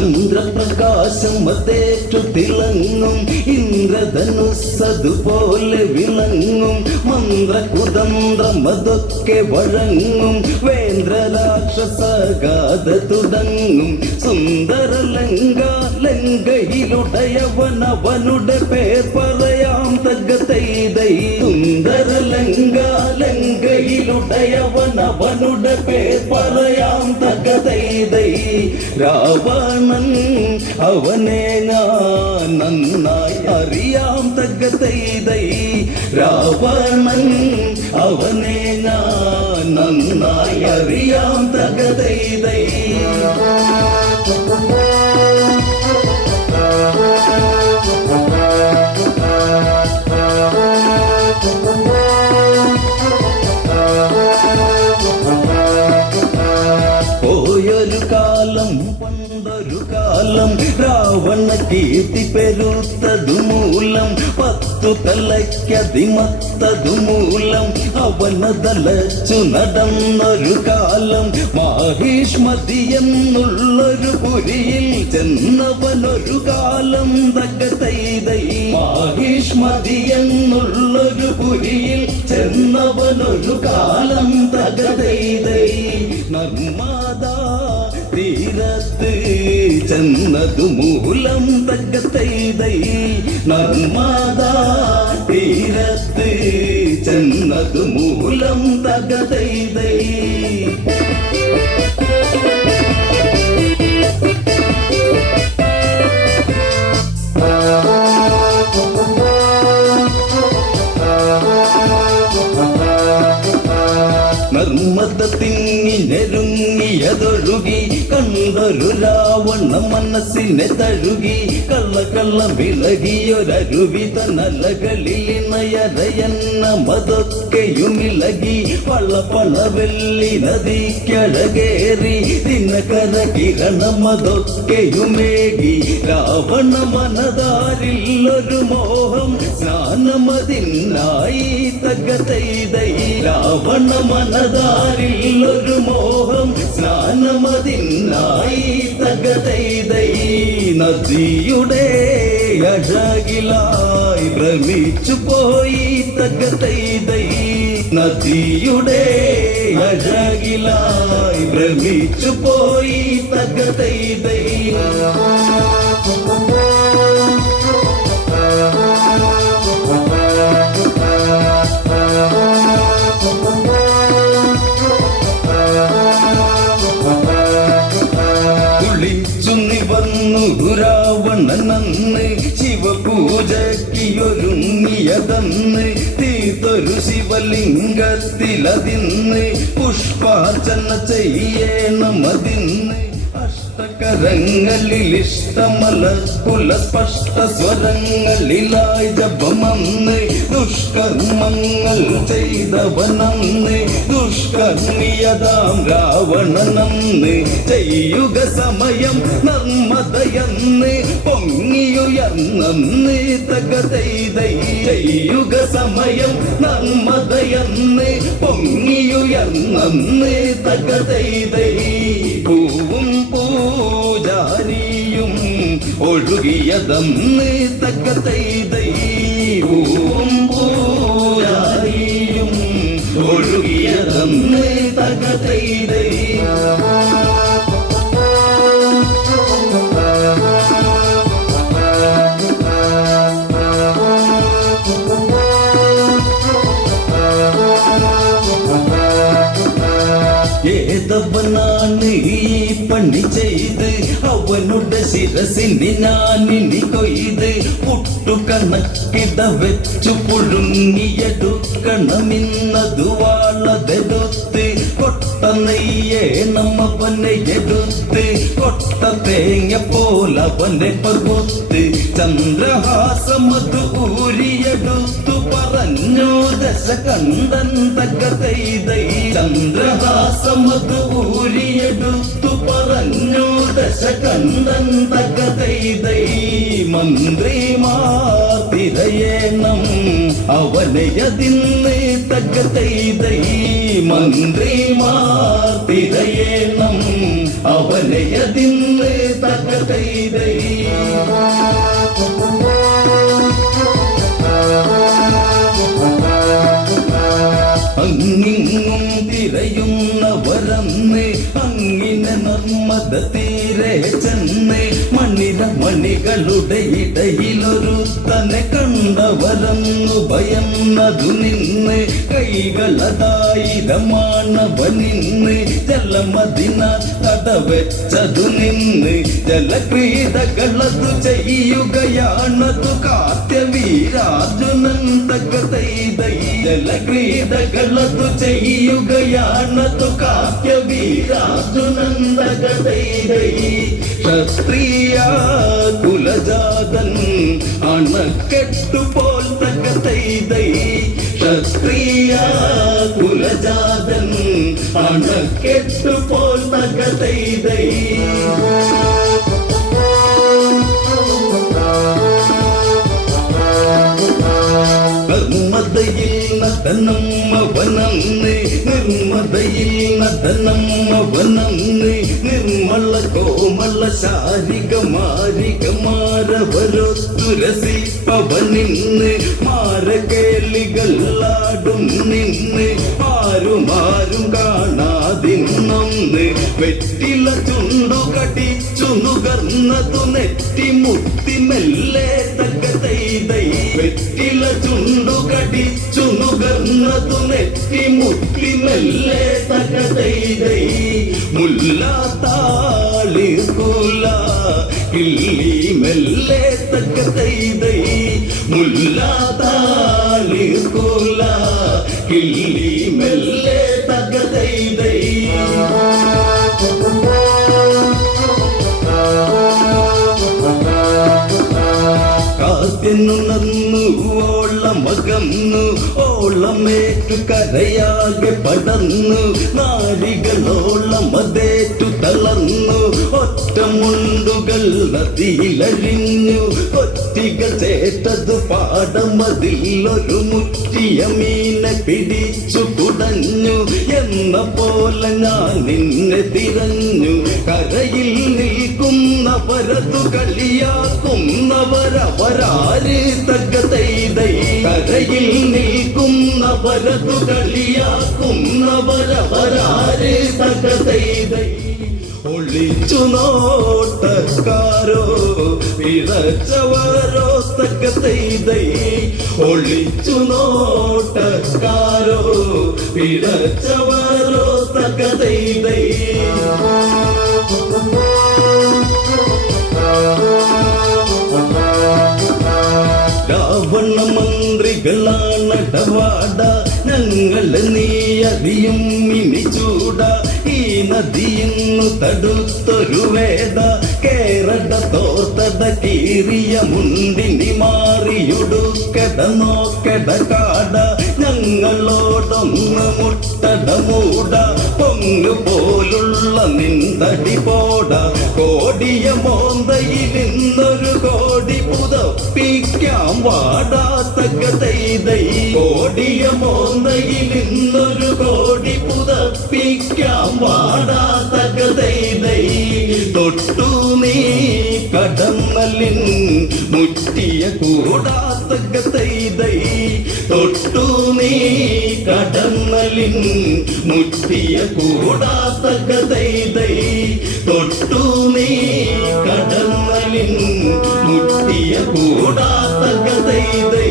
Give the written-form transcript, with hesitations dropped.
ചന്ദ്രപ്രകാശം അതേറ്റു തിളങ്ങും, ഇന്ദ്രധനുസ്സതുപോലെ വിളങ്ങും, മന്ത്രകുതന്ത്രം അതൊക്കെ വഴങ്ങും, വേന്ദ്രരാക്ഷസഗാഥ തുടങ്ങും. സുന്ദര ലങ്കയിലുടയവനവനുടെ പേർ പറയാം തകതൈതൈ. സുന്ദര ലങ്കയിലുടയവനവനുടെ പേർ പറയാം തകതൈതൈ. രാവണൻ അവനെ ഞാൻ നന്നായി അറിയാം തകതൈതൈ. രാവണൻ അവനെ ഞാൻ നന്നായി അറിയാം തകതൈതൈ. പോയൊരു കാലം പണ്ടൊരു കാലം രാവണ കീർത്തി പെരുത്തതു മൂലം, 10 തലയ്ക്കതിമത്തതു മൂലം അവനതലച്ചു നടന്നൊരു കാലം. മാഹിഷ്മതി എന്നുള്ളൊരു പുരിയിൽ ചെന്നവനൊരു കാലം തകതൈതൈ. മാഹിഷ്മതി എന്നുള്ളൊരു പുരിയിൽ ചെന്നവനൊരു കാലം തകതൈതൈ. നർമ്മദാ തീരത്ത് ചെന്നതു മൂലം തകതൈതൈ. നർമ്മദാ തീരത്ത് ചെന്നതു മൂലം തകതൈതൈ. നർമ്മദ തിങ്ങി ഞെരുങ്ങിയതൊഴുകി, കണ്ടൊരു രാവണ മനസ്സിനെ തഴുകി. കള്ള വിളകിയൊരരുവി തന്നലകളിൽ നയരയെന്ന മതൊക്കെയുമിളകി. പള വെള്ളി നദിക്കഴകേറി ദിനകര കിരണമതൊക്കെയുമേകി. രാവണ മനതാരിൽ ഒരു മോഹം സ്നാനമതിനായി തകതൈതൈ. രാവണ മനതാരിൽ ഒരു മോഹം സ്നാനമതിനായി തകതൈതൈ. നദിയുടെ അഴകിലായി ഭ്രമിച്ചു പോയി തകതൈതൈ. നദിയുടെ അഴകിലായി ഭ്രമിച്ചു പോയി തകതൈതൈ. രാവണനന്ന് ശിവപൂജയ്ക്കൊരുങ്ങിയതന്ന്, തീർത്തൊരു ശിവലിംഗത്തിലതിന്ന് പുഷ്പാർച്ചന ചെയ്യണമതിന്ന്. അഷ്ടകരങ്ങളിൽ ഇഷ്ടമലക്കുല സ്പഷ്ട സ്വരങ്ങളിലായി ജപമന്ന്. ദുഷ്കർമ്മങ്ങൾ ചെയ്തവനന്ന് ദുഷ്കർമ്മിയതാം രാവണനന്ന്. ചെയ്യുക സമയം നർമ്മദയെന്ന് പൊങ്ങിയുയർന്നന്ന് തകതൈതൈ. ചെയ്യുക സമയം നർമ്മദയെന്ന് പൊങ്ങിയുയർന്നന്ന് തകതൈതൈ. പൂവും പൂജാരിയും ഒഴുകിയതന്ന് തകതൈതൈ. പൂവും പൂജാരിയും ഒഴുകിയതന്ന് തകതൈതൈ. ഏതവനാണ് ഈ പണി ചെയ്ത് അവനുടെ ശിരസിന് ഞാനിനി കൊയ്ത്. പുട്ടുകണക്കിട വെച്ചു പുഴുങ്ങിയെടുക്കണമിന്നതു വാളതെടുത്ത്. കൊട്ട നെയ്യേണം അവനെ എടുത്ത്, കൊട്ട തേങ്ങ പോലവനെ പകുത്ത്. ചന്ദ്രഹാസമതു ഊരിയെടുത്തു പറഞ്ഞു ദശകണ്ഠൻ തകതൈതൈ. ചന്ദ്രഹാസമതു ഊരിയെടുത്തു പറഞ്ഞു ദശകണ്ഠൻ തകതൈതൈ. മന്ത്രിമാർ തിരയേണം അവനെ അതിന്ന് തകതൈതൈ മന്ത്രിമാർ തിരയേണം അവനെ അതിന്ന് തകതൈതൈ അങ്ങിങ്ങും തിരയുന്നവരന്ന് അങ്ങിനെ നർമ്മദ തീരെ ചെന്ന് മണികളുടെ ഇടയിലൊരു തന്നെ കണ്ടവരന്നു ഭയന്നതു നിന്ന് കൈകളതായിരമാണവനിന്ന് ജലമതിന തടവെച്ചതു നിന്ന് ജലക്രീഡകളതു ചെയ്യുകയാണതു കാത്യവീരാർജുനൻ തകതൈതൈ ജലക്രീഡകളതു ചെയ്യുകയാണതു കാത്യവീരാർജുനൻ തകതൈതൈ ക്ഷത്രിയ കുലജാതൻ അണക്കെട്ടുപോൽ തകതൈതൈ ക്ഷത്രിയ കുലജാതൻ അണക്കെട്ടുപോൽ തകതൈതൈ നിർമ്മതയിൽ നദനമ്മവനന്ന് നിർമ്മതയിൽ നദനമ്മവനന്ന് നിർമ്മല കോമള ശാരിക മാരികമാരവരൊത്തുരസിപ്പവനിന്ന് മാരകേളികളാടും നിന്ന് ആരും കാണാതിന്നൊന്ന് വെറ്റില ചുണ്ടു കടിച്ചു നുകർന്നതു നെറ്റി മുത്തി മെല്ലെ തകതൈതൈ വെറ്റില ചുണ്ടു കടിച്ചു നുകർന്നതു നെറ്റി മുത്തി മെല്ലെ തകതൈതൈ മുല്ലാത്താളിർകുല കിള്ളി മെല്ലെ തകതൈതൈ മുല്ലാത്താളിർകുല കിള്ളി മെല്ലെ തകതൈതൈ കാത്തിനുണർന്നു ഓളമകന്നു ഓളമേറ്റു കരയാകെ പടർന്നു നാഴികളോളം അതേറ്റു തളർന്നു ഒറ്റമുണ്ടുകൾ നദിയിലഴിഞ്ഞു കൊറ്റികൾ ചേട്ടതു പാടമതിൽ ഒരു മുറ്റിയ മീനെ പിടിച്ചു കുടഞ്ഞു എന്ന പോലെ ഞാൻ നിന്നെ തിരഞ്ഞു കരയിൽ നിൽക്കുന്നവരതു കളിയാക്കുന്നവരവരാര് തകതൈതൈ കരയിൽ നിൽക്കുന്നവരതു കളിയാക്കുന്നവരവരാര് തകതൈതൈ ഒളിച്ചു നോട്ടക്കാരോ പിഴച്ചവരോ തകതൈതൈ ഒളിച്ചു നോട്ടക്കാരോ പിഴച്ചവരോ തകതൈതൈ രാവണ മന്ത്രികളാണടവാട ഞങ്ങള് നീ അറിയും ഇനി ചൂട ഈ നദിയിന്നു തടുത്തൊരു വേദ കേരള തോർത്തട കീറിയ മുണ്ടിനി മാറിയൊടുക്കട നോക്കട കാട ഞങ്ങളോടൊന്ന് മുട്ടട മൂട പൊങ്ങു പോലുള്ള നിന്തടി പോട കോടിയ മോന്തയിൽ ഇന്നൊരു കോടി പുതപ്പിക്കാം വാടാ തകതൈതൈ കോടിയ മോന്തയിൽ ഇന്നൊരു കോടി പുതപ്പിക്കാം വാടാ തകതൈതൈ തൊട്ടു നീ കടമലിൻ മുറ്റിയ കൂടാ തകതൈതൈ തൊട്ടു നീ കടമലിൻ മുറ്റിയ കൂടാ തകതൈതൈ തൊട്ടു നീ കടമലിൻ മുറ്റിയ കൂടാ തകതൈതൈ